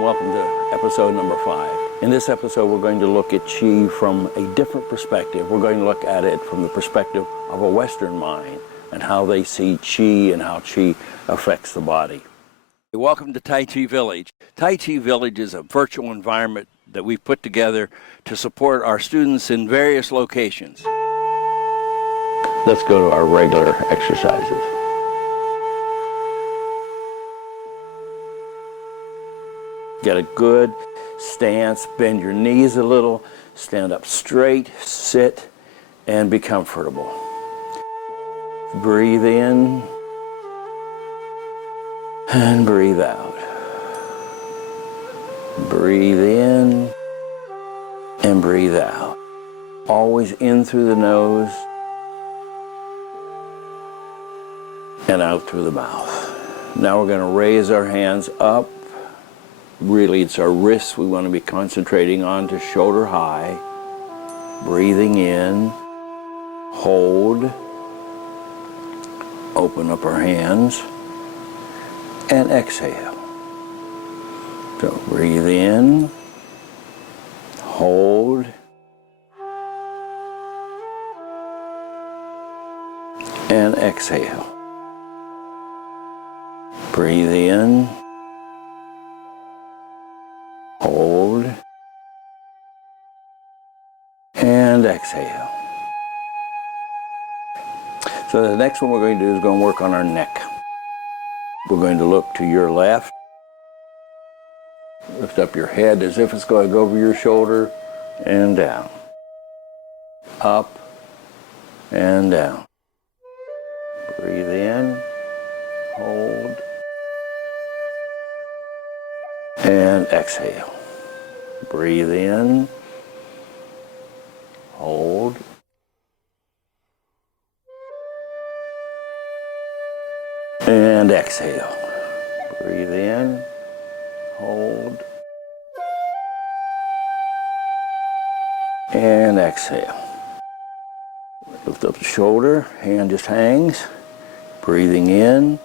Welcome to episode number 5. In this episode, we're going to look at Qi from a different perspective. We're going to look at it from the perspective of a Western mind and how they see Qi and how Qi affects the body. Welcome to Tai Chi Village. Tai Chi Village is a virtual environment that we've put together to support our students in various locations. Let's go to our regular exercises. Get a good stance, bend your knees a little, stand up straight, sit, and be comfortable. Breathe in and breathe out. Breathe in and breathe out. Always in through the nose and out through the mouth. Now we're going to raise our hands up. Really, it's our wrists we want to be concentrating on to shoulder high. Breathing in, hold, open up our hands, and exhale. So breathe in, hold, and exhale. Breathe in, hold, and exhale. So the next one we're going to do is going to work on our neck. We're going to look to your left. Lift up your head as if it's going to go over your shoulder and down. Up and down. Breathe in, hold, and exhale. Breathe in, hold, and exhale. Breathe in, hold, and exhale. Lift up the shoulder, hand just hangs. Breathing in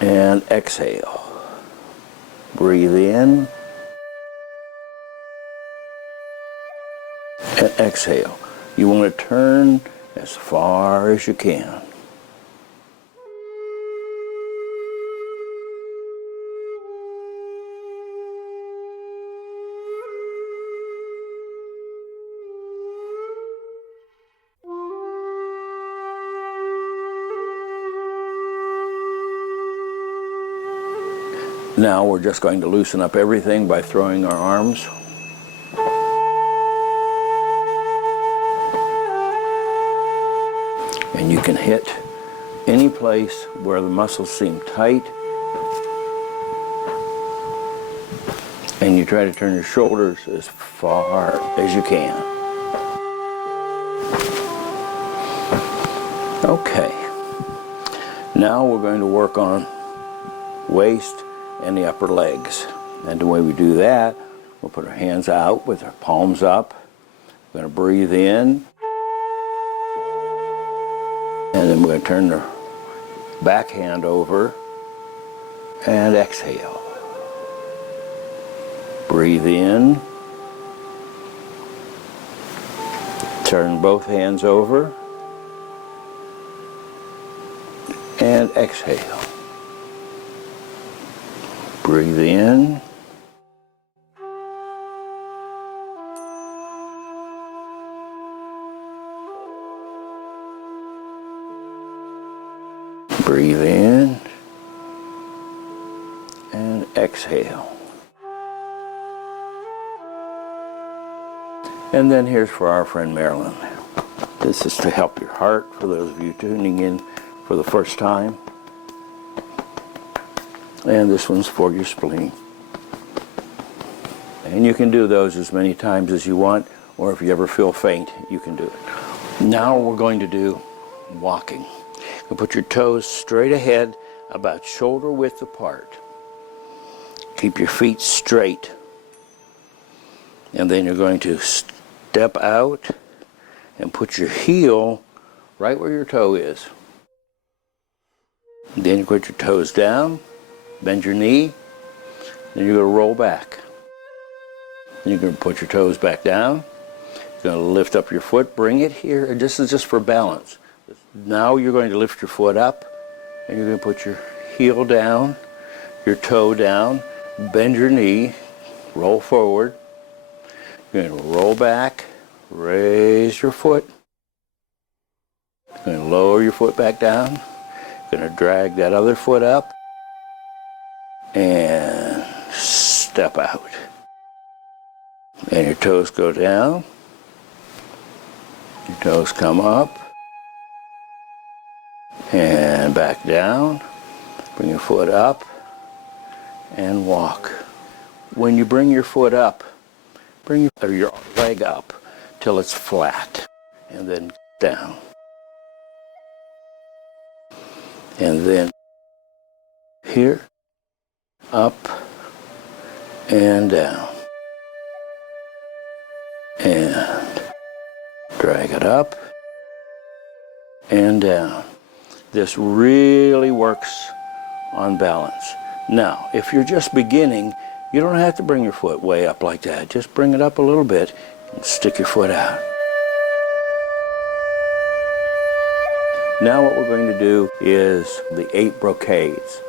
and exhale. Breathe in and exhale. You want to turn as far as you can. Now we're just going to loosen up everything by throwing our arms. And you can hit any place where the muscles seem tight. And you try to turn your shoulders as far as you can. Okay. Now we're going to work on waist and the upper legs. And the way we do that, we'll put our hands out with our palms up. We're going to breathe in. And then we're going to turn the back hand over and exhale. Breathe in. Turn both hands over and exhale. Breathe in. Breathe in and exhale. And then here's for our friend Marilyn. This is to help your heart, for those of you tuning in for the first time. And this one's for your spleen. And you can do those as many times as you want, or if you ever feel faint, you can do it. Now we're going to do walking. You put your toes straight ahead, about shoulder width apart. Keep your feet straight. And then you're going to step out and put your heel right where your toe is. Then you put your toes down Bend your knee, then you're going to roll back. You're going to put your toes back down. You're going to lift up your foot, bring it here, and this is just for balance. Now you're going to lift your foot up, and you're going to put your heel down, your toe down, bend your knee, roll forward. You're going to roll back, raise your foot. You're going to lower your foot back down. You're going to drag that other foot up and step out. And your toes go down. Your toes come up and back down. Bring your foot up and walk. When you bring your foot up, bring your leg up till it's flat, and then down. And then here, up and down. And drag it up and down. This really works on balance. Now, if you're just beginning, you don't have to bring your foot way up like that. Just bring it up a little bit and stick your foot out. Now what we're going to do is the 8 brocades.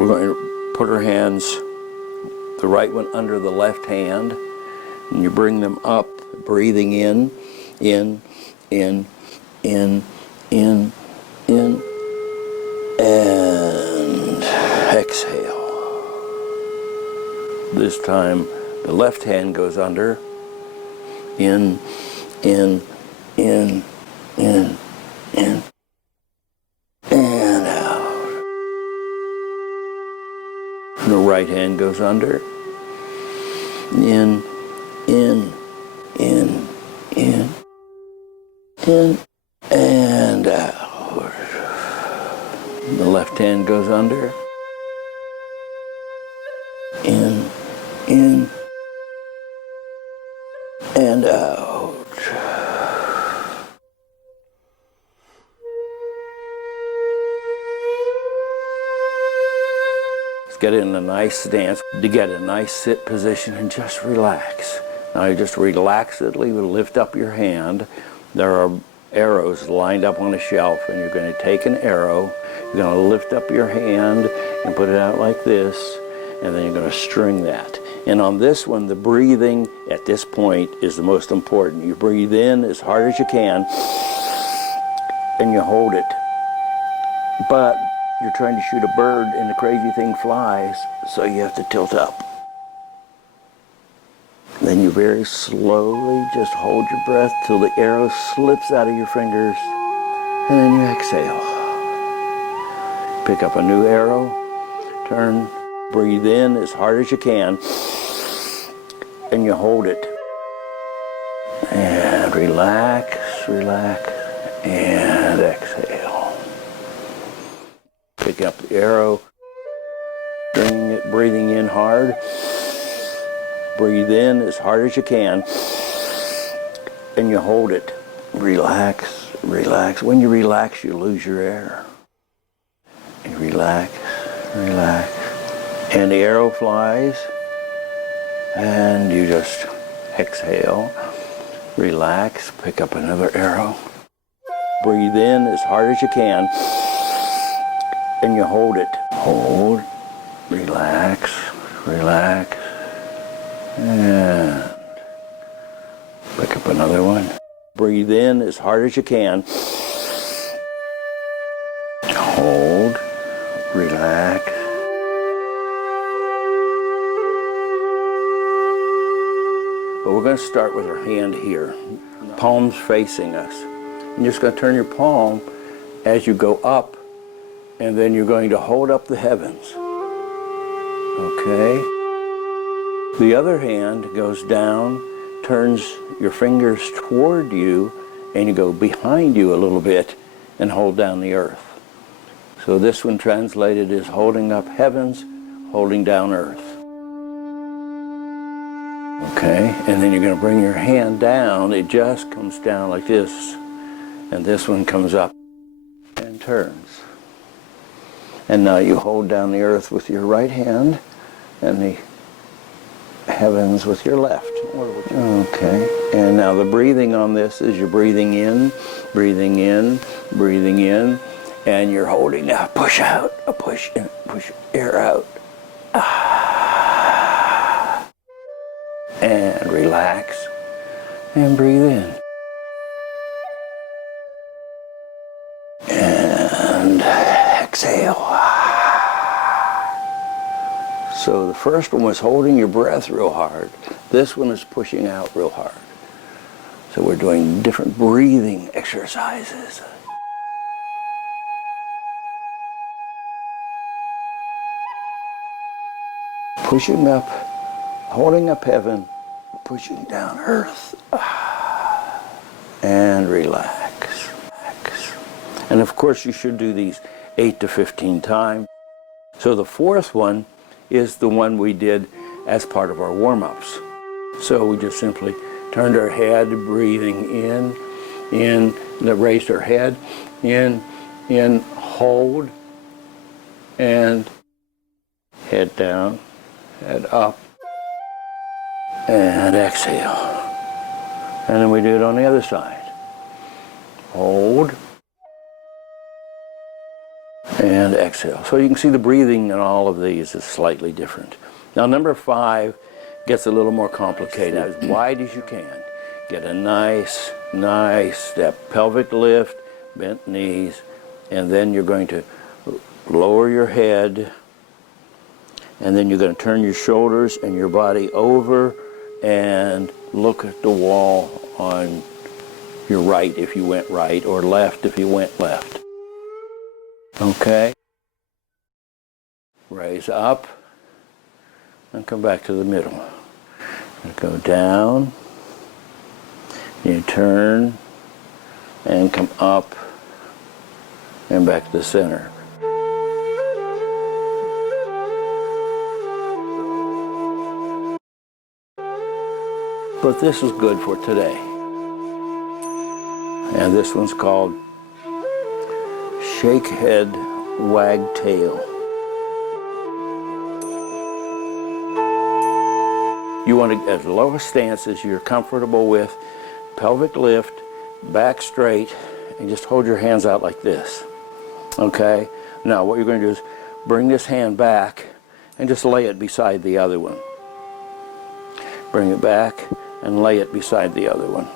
We're going to put our hands, the right one under the left hand, and you bring them up, breathing in, and exhale. This time the left hand goes under, in, and out. And the right hand goes under, in, and out. The left hand goes under, in, and out. Let's get in a nice stance to get a nice sit position and just relax. Now you just relaxedly lift up your hand. There are arrows lined up on a shelf, and you're going to take an arrow, you're going to lift up your hand and put it out like this, and then you're going to string that. And on this one, the breathing at this point is the most important. You breathe in as hard as you can, and you hold it. But you're trying to shoot a bird, and the crazy thing flies, so you have to tilt up. Then you very slowly just hold your breath till the arrow slips out of your fingers, and then you exhale. Pick up a new arrow, turn, breathe in as hard as you can, and you hold it. And relax, and exhale. Pick up the arrow, stringing it, breathing in hard. Breathe in as hard as you can, and you hold it. Relax. When you relax, you lose your air. And relax. And the arrow flies, and you just exhale, relax, pick up another arrow. Breathe in as hard as you can, and you hold it. Hold, relax, and pick up another one. Breathe in as hard as you can. Hold, relax. But we're going to start with our hand here, palms facing us. You're just going to turn your palm as you go up, and then you're going to hold up the heavens. Okay? The other hand goes down, turns your fingers toward you, and you go behind you a little bit and hold down the earth. So this one translated is holding up heavens, holding down earth. Okay, and then you're going to bring your hand down. It just comes down like this, and this one comes up and and turns. And now you hold down the earth with your right hand and the heavens with your left. Okay. And now the breathing on this is you're breathing in, breathing in, breathing in, and you're holding now. Push out, a push in, push air out. And relax and breathe in. And exhale. So the first one was holding your breath real hard. This one is pushing out real hard. So we're doing different breathing exercises. Pushing up, holding up heaven, pushing down earth. And relax. And of course you should do these 8 to 15 times. So the fourth one is the one we did as part of our warm-ups. So we just simply turned our head, breathing in, raised our head, in, hold, and head down, head up, and exhale. And then we do it on the other side. Hold, and exhale. So you can see the breathing in all of these is slightly different. Now number 5 gets a little more complicated. As wide as you can. Get a nice step. Pelvic lift, bent knees, and then you're going to lower your head, and then you're going to turn your shoulders and your body over and look at the wall on your right if you went right, or left if you went left. Okay? Raise up and come back to the middle. And go down, you turn and come up and back to the center. But this is good for today. And this one's called Shake Head, Wag Tail. You want to get as low a stance as you're comfortable with, pelvic lift, back straight, and just hold your hands out like this. Okay? Now what you're going to do is bring this hand back and just lay it beside the other one. Bring it back and lay it beside the other one.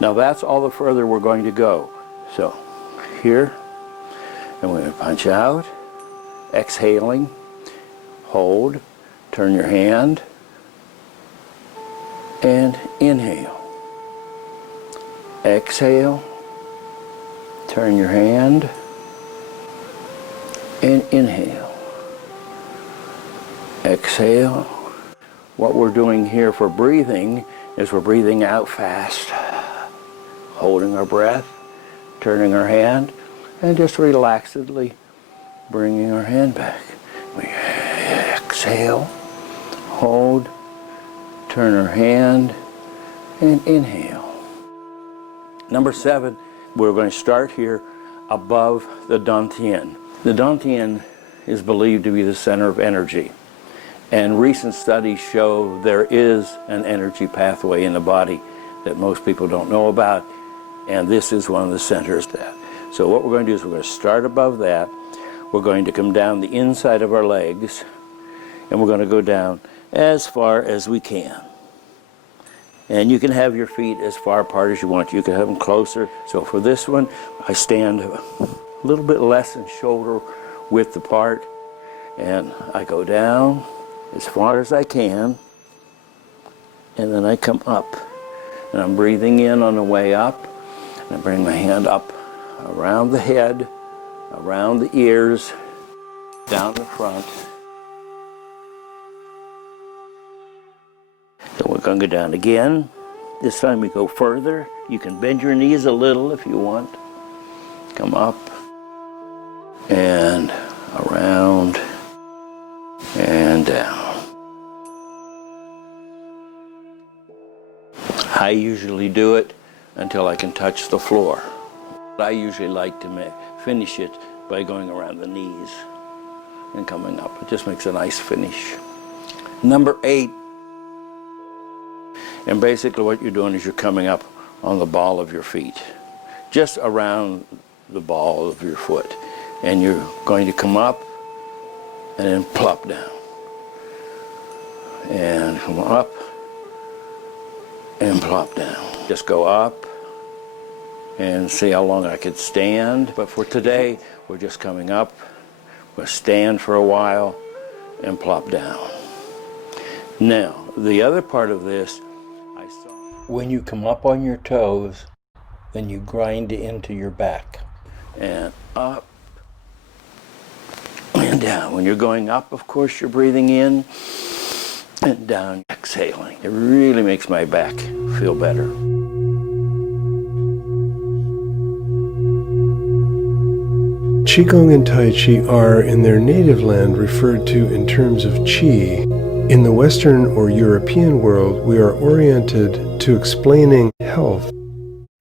Now that's all the further we're going to go. So here, and we're going to punch out, exhaling, hold, turn your hand, and inhale. Exhale, turn your hand, and inhale. Exhale. What we're doing here for breathing is we're breathing out fast, holding our breath, turning our hand, and just relaxedly bringing our hand back. We exhale, hold, turn our hand, and inhale. Number 7, we're going to start here above the dantian. The dantian is believed to be the center of energy. And recent studies show there is an energy pathway in the body that most people don't know about, and this is one of the centers of that. So what we're going to do is we're going to start above that. We're going to come down the inside of our legs, and we're going to go down as far as we can. And you can have your feet as far apart as you want. You can have them closer. So for this one, I stand a little bit less than shoulder width apart, and I go down as far as I can, and then I come up. And I'm breathing in on the way up, and I bring my hand up around the head, around the ears, down the front. Then we're going to go down again. This time we go further. You can bend your knees a little if you want. Come up and around and down. I usually do it until I can touch the floor. I usually like to finish it by going around the knees and coming up. It just makes a nice finish. Number 8. And basically what you're doing is you're coming up on the ball of your feet, just around the ball of your foot. And you're going to come up and then plop down. And come up and plop down. Just go up and see how long I could stand. But for today, we're just coming up. We'll stand for a while and plop down. Now, the other part of this, I saw. When you come up on your toes, then you grind into your back. And up and down. When you're going up, of course, you're breathing in and down, exhaling. It really makes my back feel better. Qigong and Tai Chi are, in their native land, referred to in terms of Qi. In the Western or European world, we are oriented to explaining health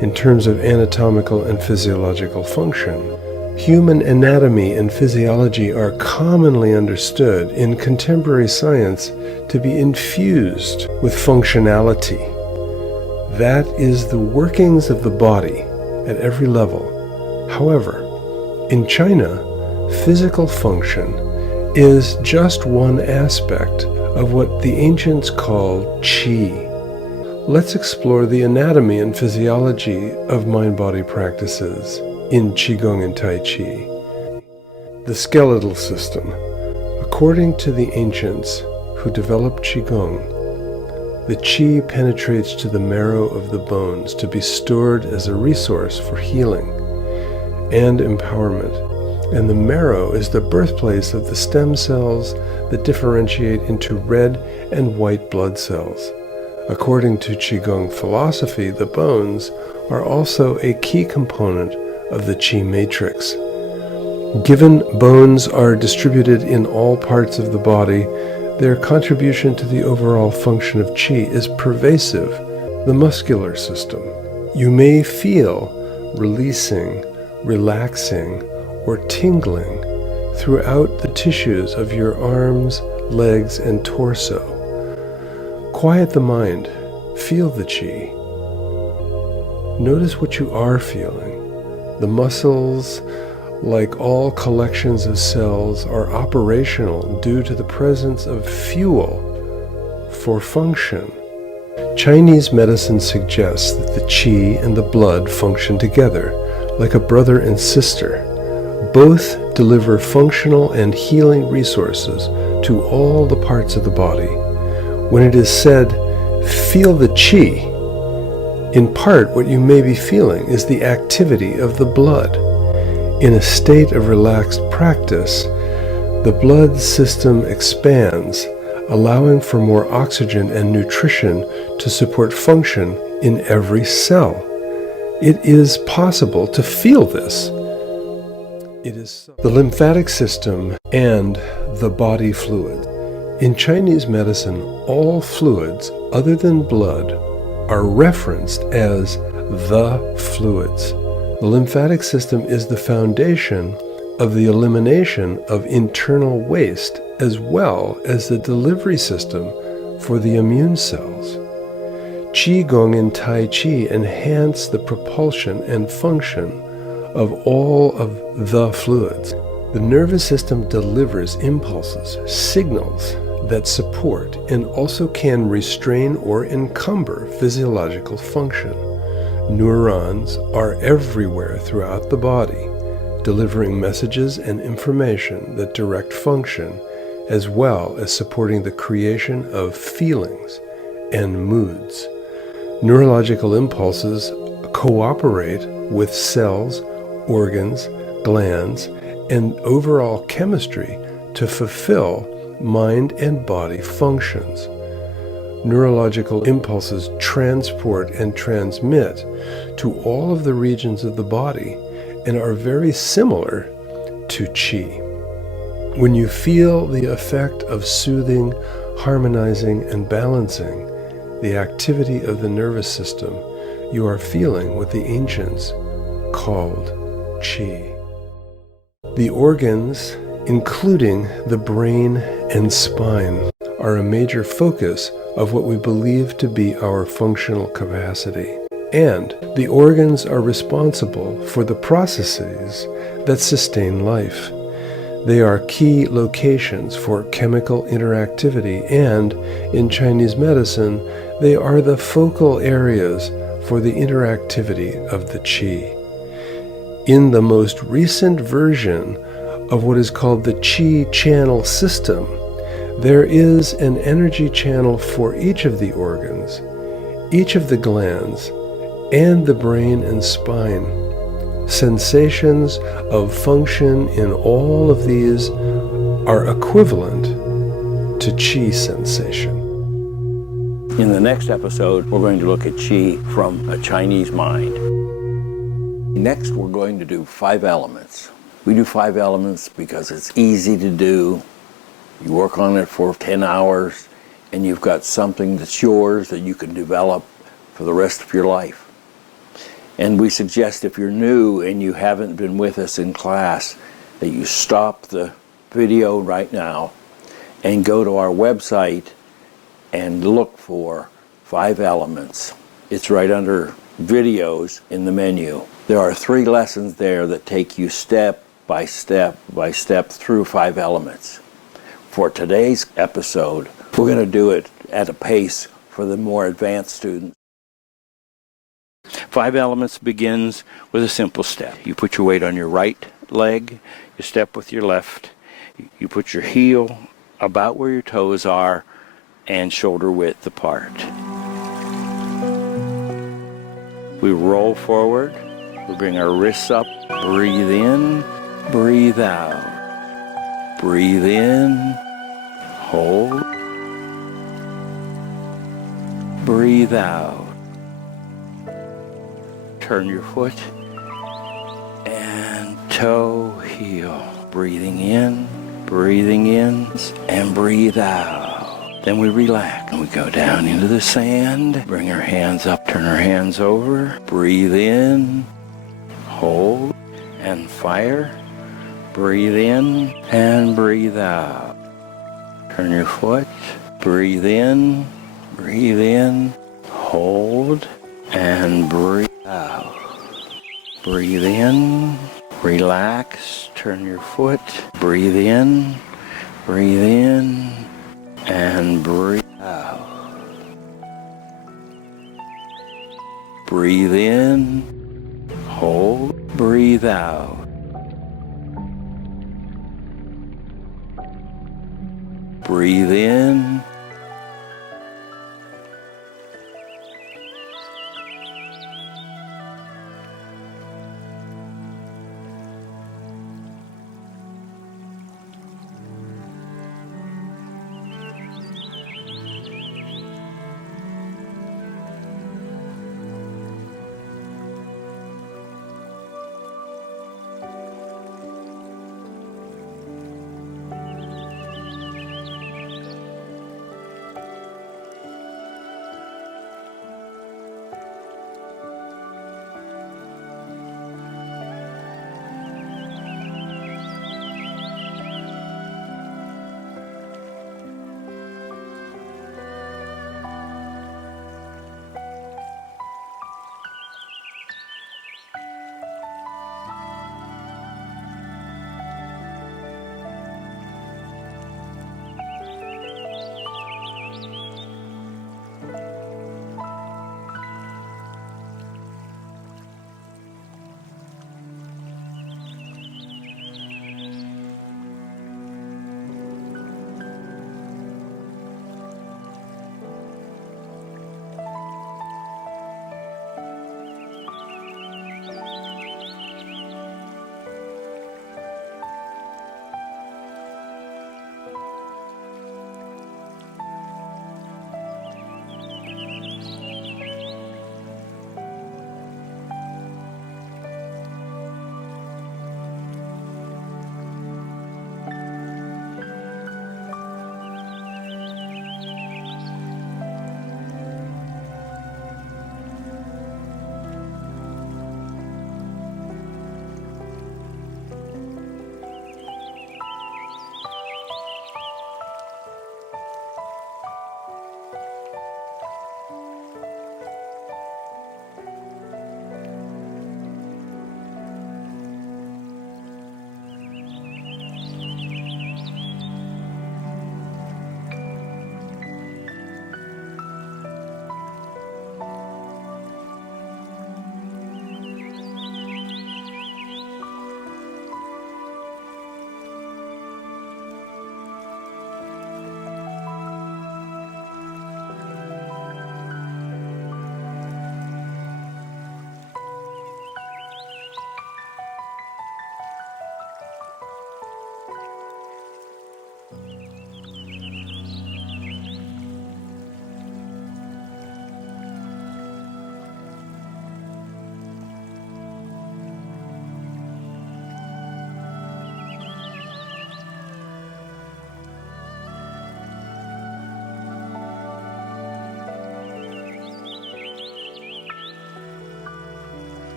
in terms of anatomical and physiological function. Human anatomy and physiology are commonly understood in contemporary science to be infused with functionality. That is the workings of the body at every level. However, in China, physical function is just one aspect of what the ancients called Qi. Let's explore the anatomy and physiology of mind-body practices in Qigong and Tai Chi. The skeletal system. According to the ancients who developed Qigong, the Qi penetrates to the marrow of the bones to be stored as a resource for healing and empowerment. And the marrow is the birthplace of the stem cells that differentiate into red and white blood cells. According to Qigong philosophy, the bones are also a key component of the Qi matrix. Given bones are distributed in all parts of the body, their contribution to the overall function of Qi is pervasive. The muscular system. You may feel releasing, relaxing, or tingling throughout the tissues of your arms, legs, and torso. Quiet the mind. Feel the Qi. Notice what you are feeling. The muscles, like all collections of cells, are operational due to the presence of fuel for function. Chinese medicine suggests that the Qi and the blood function together, like a brother and sister. Both deliver functional and healing resources to all the parts of the body. When it is said, feel the Qi, in part what you may be feeling is the activity of the blood. In a state of relaxed practice, the blood system expands, allowing for more oxygen and nutrition to support function in every cell. It is possible to feel this. It is the lymphatic system and the body fluids. In Chinese medicine, all fluids other than blood are referenced as the fluids. The lymphatic system is the foundation of the elimination of internal waste as well as the delivery system for the immune cells. Qigong and Tai Chi enhance the propulsion and function of all of the fluids. The nervous system delivers impulses, signals that support and also can restrain or encumber physiological function. Neurons are everywhere throughout the body, delivering messages and information that direct function, as well as supporting the creation of feelings and moods. Neurological impulses cooperate with cells, organs, glands, and overall chemistry to fulfill mind and body functions. Neurological impulses transport and transmit to all of the regions of the body and are very similar to Qi. When you feel the effect of soothing, harmonizing, and balancing the activity of the nervous system, you are feeling what the ancients called Qi. The organs, including the brain and spine, are a major focus of what we believe to be our functional capacity. And the organs are responsible for the processes that sustain life. They are key locations for chemical interactivity, and in Chinese medicine, they are the focal areas for the interactivity of the Qi. In the most recent version of what is called the Qi channel system, there is an energy channel for each of the organs, each of the glands, and the brain and spine. Sensations of function in all of these are equivalent to Qi sensation. In the next episode, we're going to look at Qi from a Chinese mind. Next, we're going to do 5 elements. We do 5 elements because it's easy to do. You work on it for 10 hours, and you've got something that's yours that you can develop for the rest of your life. And we suggest if you're new and you haven't been with us in class, that you stop the video right now and go to our website and look for 5 elements. It's right under videos in the menu. There are 3 lessons there that take you step by step by step through 5 elements. For today's episode, we're going to do it at a pace for the more advanced students. 5 elements begins with a simple step. You put your weight on your right leg, you step with your left, you put your heel about where your toes are and shoulder width apart. We roll forward, we bring our wrists up, breathe in, breathe out. Breathe in, hold, breathe out. Turn your foot and toe, heel. Breathing in, and breathe out. Then we relax and we go down into the sand. Bring our hands up, turn our hands over. Breathe in, hold, and fire. Breathe in and breathe out. Turn your foot, breathe in, hold, and breathe out. Breathe in, relax, turn your foot, breathe in, and breathe out. Breathe in, hold, breathe out. Breathe in,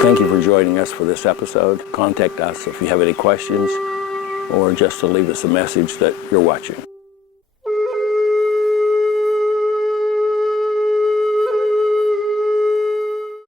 Thank you for joining us for this episode. Contact us if you have any questions or just to leave us a message that you're watching.